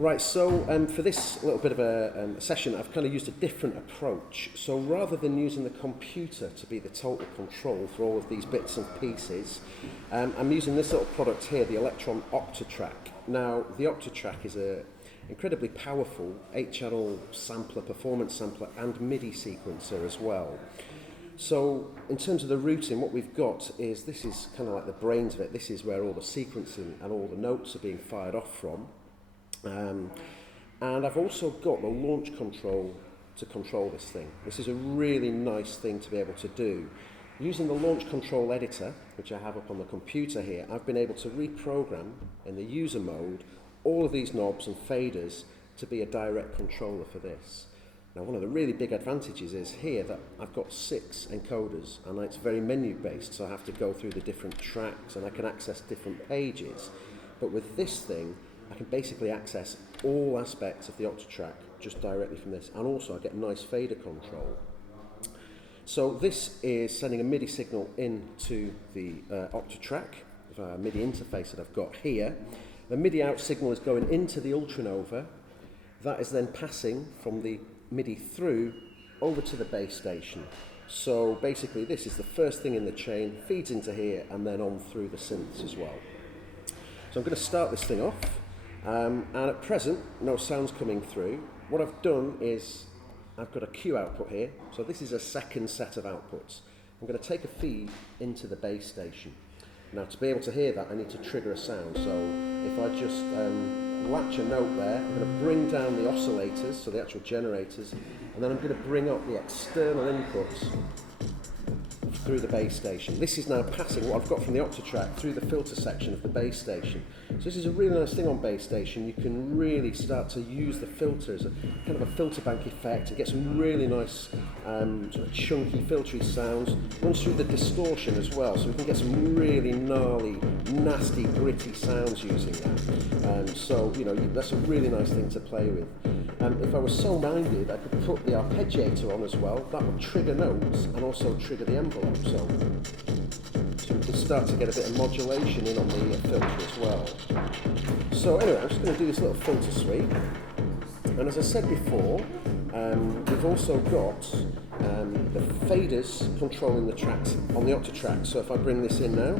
Right, so for this little bit of a session, I've kind of used a different approach. So rather than using the computer to be the total control for all of these bits and pieces, I'm using this little product here, the Elektron Octatrack. Now, the Octatrack is a incredibly powerful 8-channel sampler, performance sampler, and MIDI sequencer as well. So in terms of the routing, what we've got is, this is kind of like the brains of it. This is where all the sequencing and all the notes are being fired off from. And I've also got the launch control to control this thing. This is a really nice thing to be able to do. Using the launch control editor, which I have up on the computer here, I've been able to reprogram in the user mode all of these knobs and faders to be a direct controller for this. Now, one of the really big advantages is here that I've got 6 encoders, and it's very menu based, so I have to go through the different tracks and I can access different pages. But with this thing, I can basically access all aspects of the Octatrack just directly from this, and also I get nice fader control. So this is sending a MIDI signal into the Octatrack, a MIDI interface that I've got here. The MIDI out signal is going into the ultranova. That is then passing from the MIDI through over to the base station. So basically this is the first thing in the chain, feeds into here, and then on through the synths as well. So I'm going to start this thing off. And at present, no sounds coming through. What I've done is I've got a Q output here, so this is a second set of outputs. I'm going to take a feed into the base station. Now, to be able to hear that, I need to trigger a sound. So if I just latch a note there, I'm going to bring down the oscillators, so the actual generators, and then I'm going to bring up the external inputs through the base station. This is now passing what I've got from the Octatrack through the filter section of the base station. So this is a really nice thing on base station. You can really start to use the filter as a kind of a filter bank effect and get some really nice sort of chunky, filtery sounds. Runs through the distortion as well, so we can get some really gnarly, nasty, gritty sounds using that. So, you know, that's a really nice thing to play with. If I was so minded, I could put the arpeggiator on as well. That would trigger notes and also trigger the envelope. So we can start to get a bit of modulation in on the filter as well. So anyway, I'm just going to do this little filter sweep. And as I said before, we've also got the faders controlling the tracks on the Octatrack. So if I bring this in now,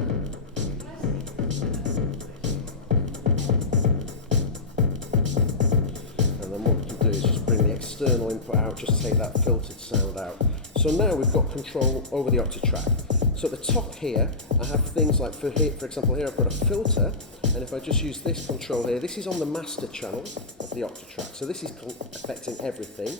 and then what we can do is just bring the external input out, just take that filtered sound out. So now we've got control over the Octatrack. So at the top here, I have things like, for example, here I've got a filter, and if I just use this control here, this is on the master channel of the Octatrack. So this is affecting everything.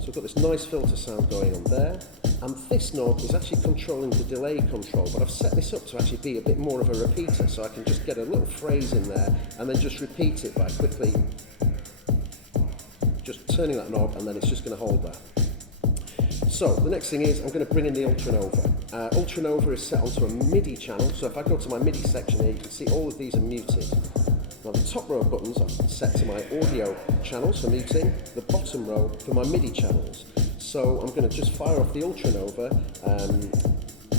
So we've got this nice filter sound going on there. And this knob is actually controlling the delay control, but I've set this up to actually be a bit more of a repeater, so I can just get a little phrase in there and then just repeat it by quickly just turning that knob, and then it's just going to hold that. So the next thing is I'm going to bring in the ultranova. Ultranova is set onto a MIDI channel, so if I go to my MIDI section here, you can see all of these are muted. Now the top row of buttons are set to my audio channels for muting, the bottom row for my MIDI channels. So I'm going to just fire off the ultranova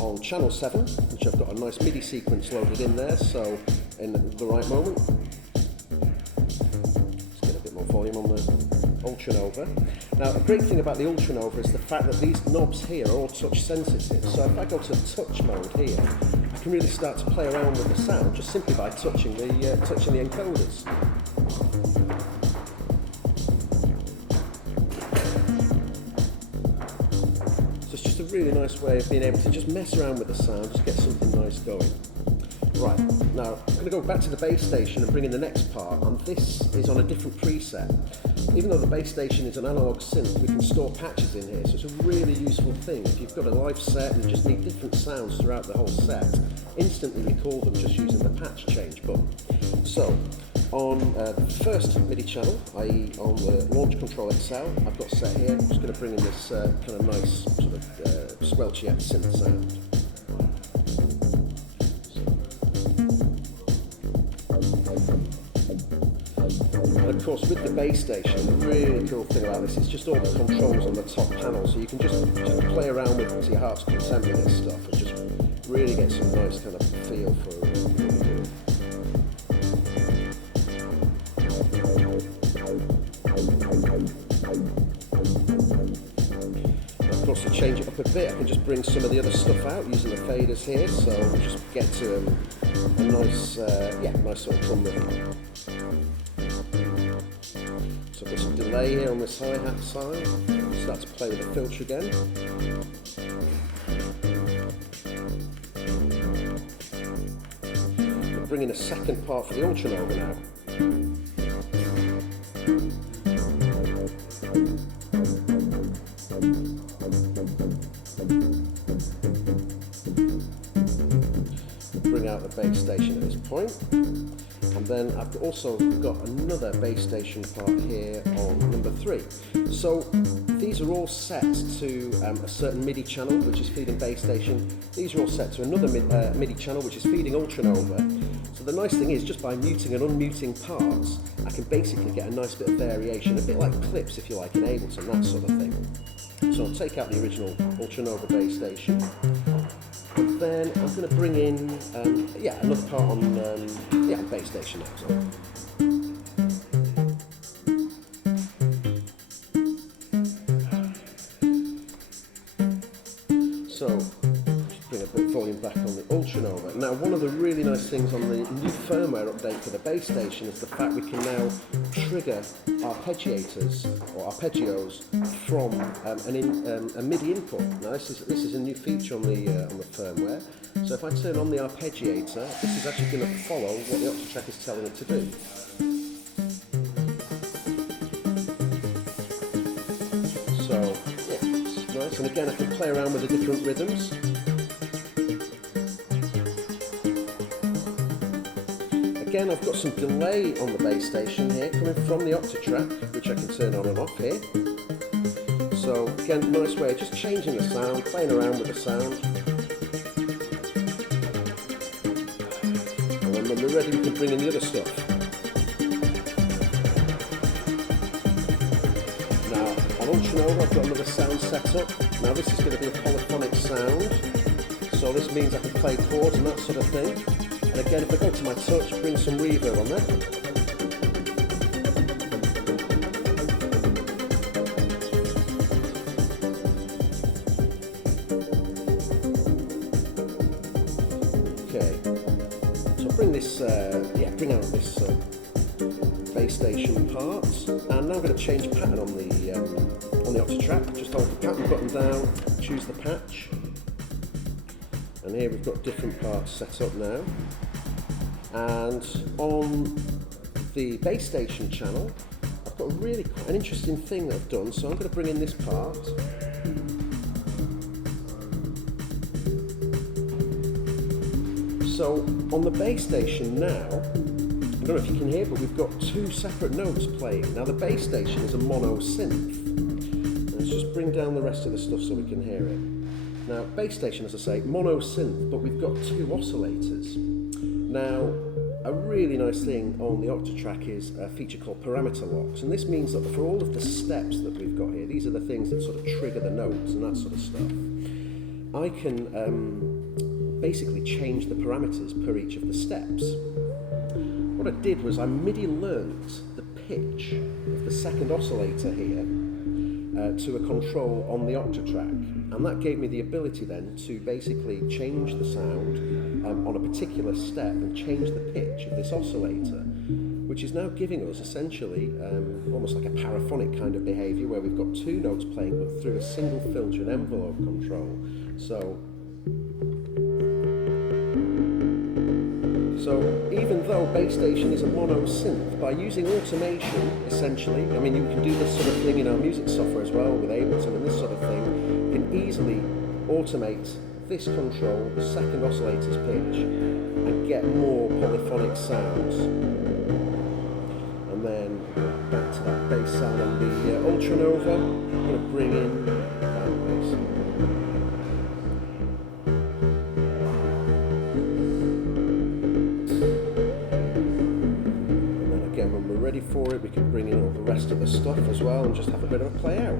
on channel 7, which I've got a nice MIDI sequence loaded in there, so in the right moment. Let's get a bit more volume on the ultranova. Now, the great thing about the ultranova is the fact that these knobs here are all touch sensitive. So if I go to touch mode here, I can really start to play around with the sound just simply by touching the encoders. So it's just a really nice way of being able to just mess around with the sound, just get something nice going. Right, now I'm going to go back to the base station and bring in the next part, and this is on a different preset. Even though the base station is an analog synth, we can store patches in here, so it's a really useful thing. If you've got a live set and you just need different sounds throughout the whole set, instantly record them just using the patch change button. So, on the first MIDI channel, i.e. on the Launch Control XL, I've got set here. I'm just going to bring in this kind of nice sort of squelchy synth sound. And of course, with the base station, the really cool thing about this is just all the controls on the top panel, so you can just play around with it to your heart's content with this stuff and just really get some nice kind of feel for what you're doing. up a bit, I can just bring some of the other stuff out using the faders here, so we'll just get to a nice, nice sort of drum rhythm. So I've got some delay here on this hi-hat side, start to play with the filter again. We'll bring in a second part for the ultranova now. Bring out the bass station at this point, and then I've also got another bass station part here on number 3. So these are all set to a certain MIDI channel which is feeding bass station. These are all set to another MIDI channel which is feeding ultranova. So the nice thing is, just by muting and unmuting parts, I can basically get a nice bit of variation, a bit like clips if you like in Ableton, that sort of thing. So I'll take out the original ultranova bass station. And then I'm going to bring in, another part on, bass station now. So, just bring a bit of volume back on the ultranova. Now, one of the really nice things on the new firmware update for the bass station is the fact we can now trigger arpeggiators or arpeggios from a MIDI input. Now this is a new feature on the firmware. So if I turn on the arpeggiator, this is actually going to follow what the Octatrack is telling it to do. So yeah, it's nice. And again, I can play around with the different rhythms. Again, I've got some delay on the bass station here coming from the Octatrack, which I can turn on and off here. So again, nice way of just changing the sound, playing around with the sound. And then when we're ready, we can bring in the other stuff. Now, on ultranova, I've got another sound set up. Now this is going to be a polyphonic sound. So this means I can play chords and that sort of thing. And again, if I go to my touch, bring some reverb on there. Okay, so bring this, bring out this bass station part, and now I'm going to change pattern on the Octatrack. Just hold the pattern button down, choose the patch, and here we've got different parts set up now. And on the bass station channel, I've got really quite an interesting thing that I've done. So I'm going to bring in this part. So on the bass station now, I don't know if you can hear, but we've got 2 separate notes playing. Now the bass station is a mono synth. Let's just bring down the rest of the stuff so we can hear it. Now bass station, as I say, mono synth, but we've got 2 oscillators. Now, a really nice thing on the Octatrack is a feature called parameter locks, and this means that for all of the steps that we've got here, these are the things that sort of trigger the notes and that sort of stuff, I can basically change the parameters per each of the steps. What I did was I MIDI learnt the pitch of the second oscillator here to a control on the Octatrack, and that gave me the ability then to basically change the sound on a particular step and change the pitch of this oscillator, which is now giving us essentially almost like a paraphonic kind of behaviour where we've got 2 notes playing but through a single filter and envelope control. So even though bass station is a mono synth, by using automation, essentially, I mean, you can do this sort of thing in our music software as well with Ableton and this sort of thing, you can easily automate this control, the second oscillator's pitch, and get more polyphonic sounds. And then back to that bass sound on the ultranova, I'm going to bring in that bass. Ready for it, we can bring in all the rest of the stuff as well and just have a bit of a play out.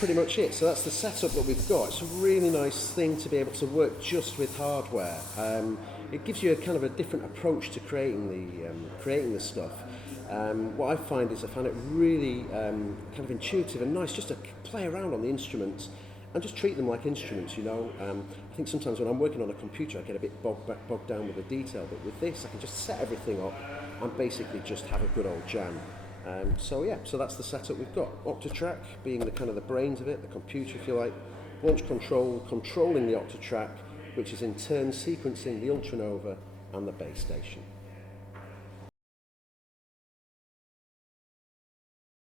pretty much it. So that's the setup that we've got. It's a really nice thing to be able to work just with hardware. It gives you a kind of a different approach to creating the stuff. What I find is I find it really kind of intuitive and nice just to play around on the instruments and just treat them like instruments, you know. I think sometimes when I'm working on a computer I get a bit bogged down with the detail, but with this I can just set everything up and basically just have a good old jam. So that's the setup we've got. Octatrack being the kind of the brains of it, the computer if you like. Launch control, controlling the Octatrack, which is in turn sequencing the UtraNova and the base station.